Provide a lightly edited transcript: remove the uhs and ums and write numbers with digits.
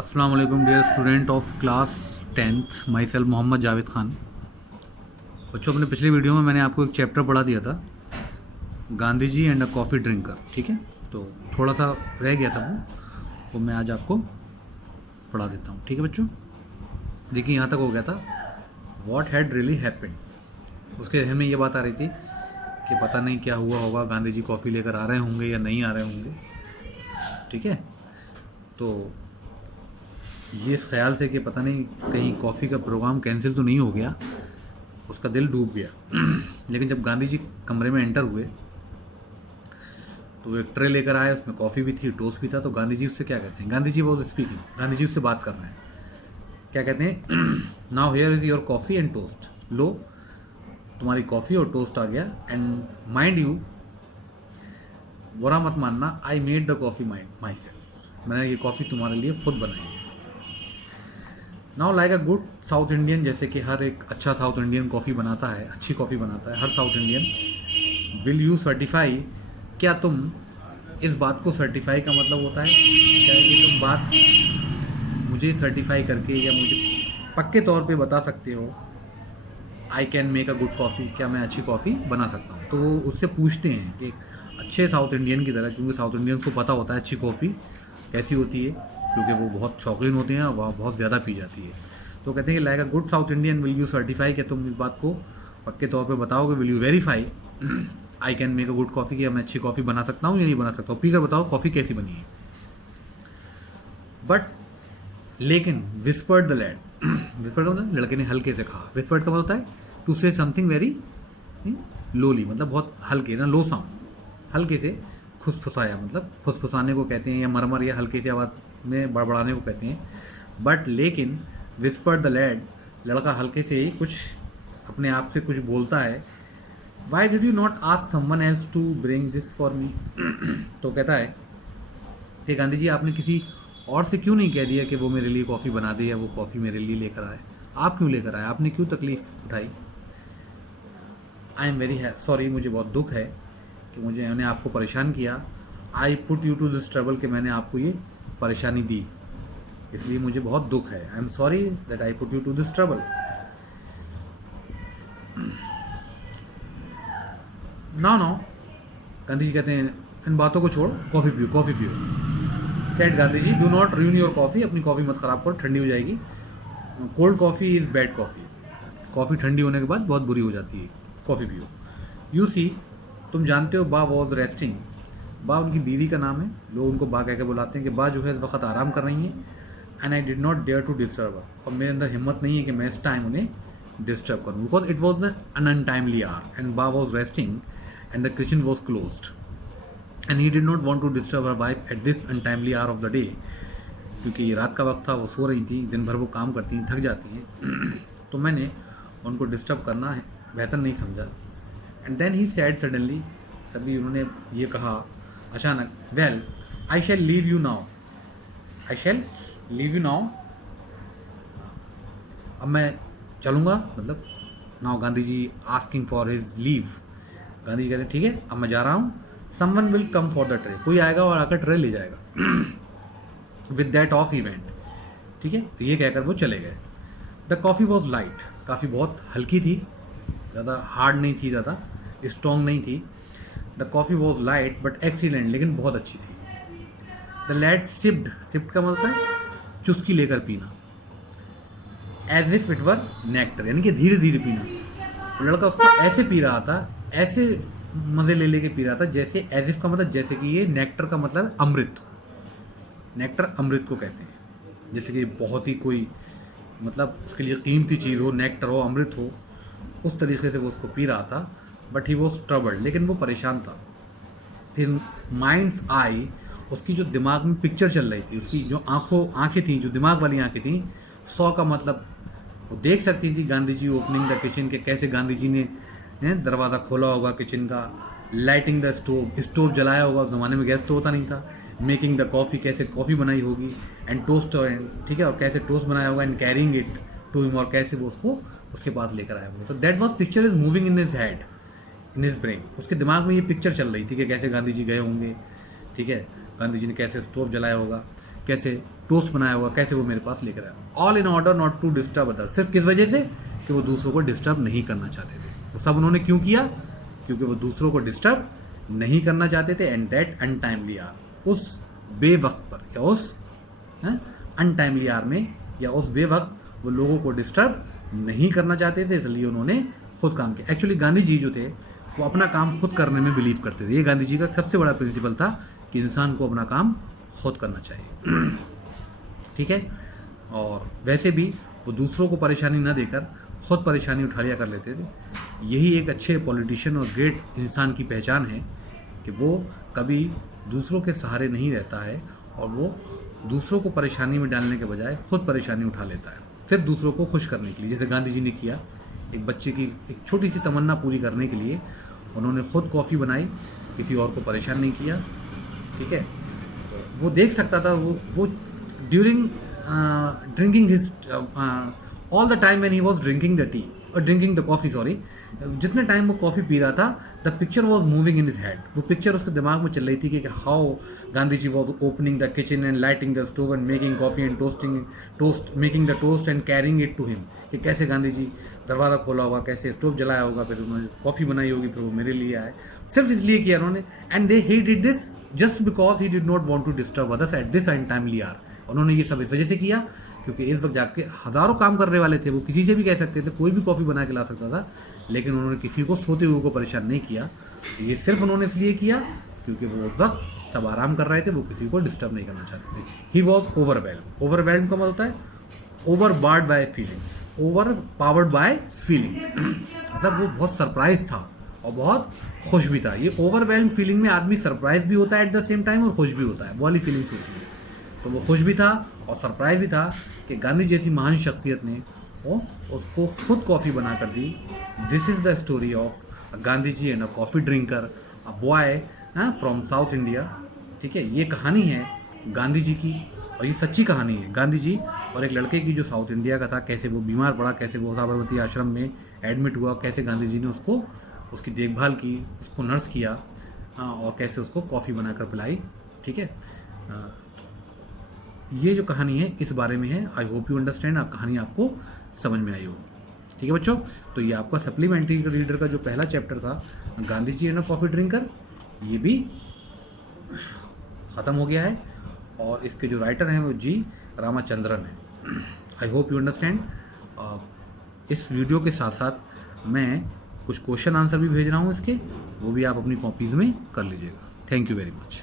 अस्सलाम वालेकुम dear student of class 10th my Mohammad Javed Khan. बच्चों, अपने पिछले वीडियो में मैंने आपको एक चैप्टर पढ़ा दिया था, Gandhi ji and a coffee drinker. ठीक है, तो थोड़ा सा रह गया था वो मैं आज आपको पढ़ा देता हूँ। ठीक है बच्चों, देखिए यहाँ तक हो गया था व्हाट हैड रियली हैपेंड। उसके जहन में ये बात आ रही थी कि पता नहीं क्या हुआ होगा, गांधी जी कॉफ़ी लेकर आ रहे होंगे या नहीं आ रहे होंगे। ठीक है, तो ये इस ख्याल से कि पता नहीं कहीं कॉफ़ी का प्रोग्राम कैंसिल तो नहीं हो गया, उसका दिल डूब गया। लेकिन जब गांधी जी कमरे में एंटर हुए तो एक ट्रे लेकर आए, उसमें कॉफ़ी भी थी, टोस्ट भी था। तो गांधी जी उससे क्या कहते हैं, गांधी जी वॉज स्पीकिंग, गांधी जी उससे बात कर रहे हैं, क्या कहते हैं, now here is your coffee and toast, लो तुम्हारी कॉफ़ी और टोस्ट आ गया। एंड माइंड यू, बुरा मत मानना, I made the coffee my self, मैंने ये कॉफ़ी तुम्हारे लिए खुद बनाई है। Now like a good south Indian, जैसे कि हर एक अच्छा साउथ इंडियन कॉफ़ी बनाता है, अच्छी कॉफ़ी बनाता है हर South Indian, will you certify, क्या तुम इस बात को सर्टिफाई का मतलब होता है क्या है कि तुम बात मुझे सर्टिफाई करके या मुझे पक्के तौर पे बता सकते हो, I can make a good coffee, क्या मैं अच्छी कॉफ़ी बना सकता हूँ। तो वो उससे पूछते हैं कि अच्छे साउथ इंडियन की तरह, क्योंकि साउथ इंडियंस को पता होता है अच्छी कॉफ़ी कैसी होती है, क्योंकि वो बहुत शौकीन होते हैं और वह बहुत ज़्यादा पी जाती है। तो कहते हैं कि like a good south Indian will you certify, क्या तुम इस बात को पक्के तौर पे बताओगे, will you verify I can make a good coffee, कि मैं अच्छी कॉफ़ी बना सकता हूँ या नहीं बना सकता हूँ, पी कर बताओ कॉफ़ी कैसी बनी है। बट लेकिन विस्पर्ड द लैड, विस्पर्ड का मतलब लड़के ने हल्के से कहा, विस्पर्ड का मतलब होता है टू से समथिंग वेरी लोली, मतलब बहुत हल्के ना, लो साउंड, हल्के से खुसफुसाया, मतलब फुसफुसाने को कहते हैं, या मरमर या हल्के से आवाज़ में बड़बड़ाने को कहते हैं। बट लेकिन विस्पर्ड द लैड, लड़का हल्के से ही कुछ अपने आप से कुछ बोलता है, why did you not ask someone else to bring this for me. तो कहता है कि गांधी जी, आपने किसी और से क्यों नहीं कह दिया कि वो मेरे लिए कॉफ़ी बना दे या वो कॉफ़ी मेरे लिए लेकर आए, आप क्यों लेकर आए, आपने क्यों तकलीफ़ उठाई। आई एम वेरी सॉरी, मुझे बहुत दुख है कि मैंने आपको परेशान किया। I put you to this trouble, कि मैंने आपको ये परेशानी दी, इसलिए मुझे बहुत दुख है। I am sorry that I put you to this trouble. Now now, Gandhi ji कहते हैं इन बातों को छोड़, कॉफ़ी पियो, कॉफ़ी पियो। Said Gandhi ji, do not ruin your coffee, अपनी कॉफ़ी मत ख़राब करो, ठंडी हो जाएगी। Cold coffee is bad coffee, coffee ठंडी होने के बाद बहुत बुरी हो जाती है, कॉफ़ी पियो। यू सी, तुम जानते हो, बा वॉज रेस्टिंग, बा उनकी बीवी का नाम है, लोग उनको बा कह के बुलाते हैं, कि बा जो है इस वक्त आराम कर रही हैं। And I did not dare to disturb, और मेरे अंदर हिम्मत नहीं है कि मैं इस टाइम उन्हें डिस्टर्ब करूँ, because it was an untimely hour and Ba was resting and the kitchen was closed and he did not want to disturb her wife at this untimely hour of the day, क्योंकि ये रात का वक्त था, वो सो रही थी, दिन भर वो काम करती हैं, थक जाती हैं। तो मैंने उनको डिस्टर्ब करना है बेहतर नहीं समझा। And then he said suddenly, तभी उन्होंने ये कहा अचानक, well I shall leave you now, I shall leave you now, अब मैं चलूँगा, मतलब now Gandhi ji asking for his leave, Gandhi ji कहते हैं ठीक है अब मैं जा रहा हूँ। Someone will come for the tray, कोई आएगा और आकर ट्रे ले जाएगा। विद दैट ऑफ इवेंट, ठीक है, तो ये कहकर वो चले गए। द कॉफ़ी वॉज लाइट, काफ़ी बहुत हल्की थी, ज़्यादा हार्ड नहीं थी, ज़्यादा स्ट्रॉन्ग नहीं थी। The coffee was light but excellent, लेकिन बहुत अच्छी थी। द लैड सिप्ड, सिप्ड का मतलब है चुस्की लेकर पीना, as if it were nectar, यानी कि धीरे धीरे पीना। लड़का उसको ऐसे पी रहा था, ऐसे मज़े ले लेके पी रहा था, जैसे एज इफ का मतलब जैसे कि ये नेक्टर का मतलब है अमृत, नेक्टर अमृत को कहते हैं, जैसे कि बहुत ही कोई मतलब उसके लिए कीमती चीज़ हो, नेक्टर हो, अमृत हो, उस तरीके से वो उसको पी रहा था। बट ही वॉज ट्रबल्ड, लेकिन वो परेशान था। हिज माइंड्स आई, उसकी जो दिमाग में पिक्चर चल रही थी, उसकी जो आंखें थी, जो दिमाग वाली आंखें थी, सौ का मतलब वो देख सकती थी Gandhi ji opening the kitchen, के कैसे गांधी जी ने दरवाज़ा खोला होगा किचन का, लाइटिंग द स्टोव, स्टोव जलाया होगा, उस ज़माने में गैस तो होता नहीं था, मेकिंग द कॉफ़ी, कैसे कॉफ़ी बनाई होगी, एंड टोस्ट, ठीक है, और कैसे टोस्ट बनाया होगा, and carrying it to him, और कैसे वो उसको उसके पास लेकर आया होगा। तो that was picture is moving in his head, in his brain, उसके दिमाग में ये पिक्चर चल रही थी कि कैसे गांधी जी गए होंगे, ठीक है, गांधी जी ने कैसे स्टोव जलाया होगा, कैसे टोस्ट बनाया होगा, कैसे वो मेरे पास लेकर आया, all in order not to disturb other. सिर्फ किस वजह से कि वो दूसरों को डिस्टर्ब नहीं करना चाहते थे। वो सब उन्होंने क्यों किया? क्योंकि वो दूसरों को डिस्टर्ब नहीं करना चाहते थे। एंड दैट अनटाइमली आर, उस बेवक्त पर या उस अनटाइमली आर में या उस बेवक्त वो लोगों को डिस्टर्ब नहीं करना चाहते थे, इसलिए उन्होंने खुद काम किया। एक्चुअली गांधी जी जो थे वो अपना काम खुद करने में बिलीव करते थे। ये गांधी जी का सबसे बड़ा प्रिंसिपल था कि इंसान को अपना काम खुद करना चाहिए। ठीक है। और वैसे भी वो दूसरों को परेशानी न देकर खुद परेशानी उठा लिया कर लेते थे। यही एक अच्छे पॉलिटिशियन और ग्रेट इंसान की पहचान है कि वो कभी दूसरों के सहारे नहीं रहता है और वो दूसरों को परेशानी में डालने के बजाय खुद परेशानी उठा लेता है, सिर्फ दूसरों को खुश करने के लिए। जैसे गांधी जी ने किया, एक बच्चे की एक छोटी सी तमन्ना पूरी करने के लिए उन्होंने खुद कॉफ़ी बनाई, किसी और को परेशान नहीं किया। ठीक है। वो देख सकता था, वो during drinking his all the time when he was drinking the tea और ड्रिंकिंग द कॉफ़ी, सॉरी, जितने टाइम वो कॉफ़ी पी रहा था, the picture was moving in his head. वो पिक्चर उसके दिमाग में चल रही थी कि how Gandhi ji was opening the kitchen and lighting the stove and making coffee and making the toast and carrying it to him. कि कैसे गांधी जी दरवाज़ा खोला होगा, कैसे स्टोव जलाया होगा, फिर उन्होंने कॉफ़ी बनाई होगी, फिर वो मेरे लिए आए। सिर्फ इसलिए किया उन्होंने। And he did this just because he did not want to disturb others at this untimely hour. उन्होंने ये सब इस वजह से किया क्योंकि इस वक्त जाके हज़ारों काम करने वाले थे, वो किसी से भी कह सकते थे, कोई भी कॉफ़ी बना के ला सकता था, लेकिन उन्होंने किसी को सोते हुए को परेशान नहीं किया। ये सिर्फ उन्होंने इसलिए किया क्योंकि वो उस वक्त सब आराम कर रहे थे, वो किसी को डिस्टर्ब नहीं करना चाहते थे। He was overwhelm. ओवरवेल्म का मतलब होता है overboard by feelings, overpowered by feeling. मतलब वो बहुत सरप्राइज था और बहुत खुश भी था। ये ओवरवेल्म फीलिंग में आदमी सरप्राइज भी होता है एट द सेम टाइम और खुश भी होता है, वो वाली फीलिंग्स होती है। तो वो खुश भी था और सरप्राइज भी था कि गांधी जैसी महान शख्सियत ने वो उसको खुद कॉफ़ी बना कर दी। This is the story of Gandhi ji and a coffee drinker, a boy from South India. ठीक है। ये कहानी है गांधी जी की और ये सच्ची कहानी है गांधी जी और एक लड़के की जो साउथ इंडिया का था। कैसे वो बीमार पड़ा, कैसे वो साबरमती आश्रम में एडमिट हुआ, कैसे गांधी जी ने उसको उसकी देखभाल की, उसको नर्स किया और कैसे उसको कॉफ़ी बनाकर पिलाई। ठीक है। ये जो कहानी है इस बारे में है। I hope you understand. कहानी आपको समझ में आई होगी। ठीक है बच्चों। तो ये आपका सप्लीमेंट्री रीडर का जो पहला चैप्टर था Gandhi ji and a coffee drinker, ये भी ख़त्म हो गया है और इसके जो राइटर हैं वो जी रामाचंद्रन हैं। I hope you understand. इस वीडियो के साथ साथ मैं कुछ क्वेश्चन आंसर भी भेज रहा हूँ इसके, वो भी आप अपनी कॉपीज़ में कर लीजिएगा। Thank you very much.